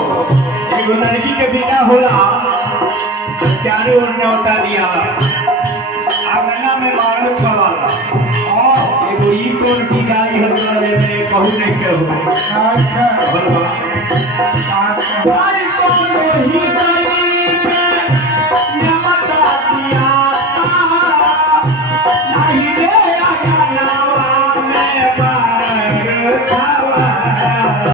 लड़की के बिना होला चारों ओर न्योता दिया आंगना में मारो छवाला एगो ई कोन की गाय हल्ला रे में कहू नहीं के हो अच्छा बोलबा गाय कोन ही गाय न्योता दिया नहीं रे आंगना में बार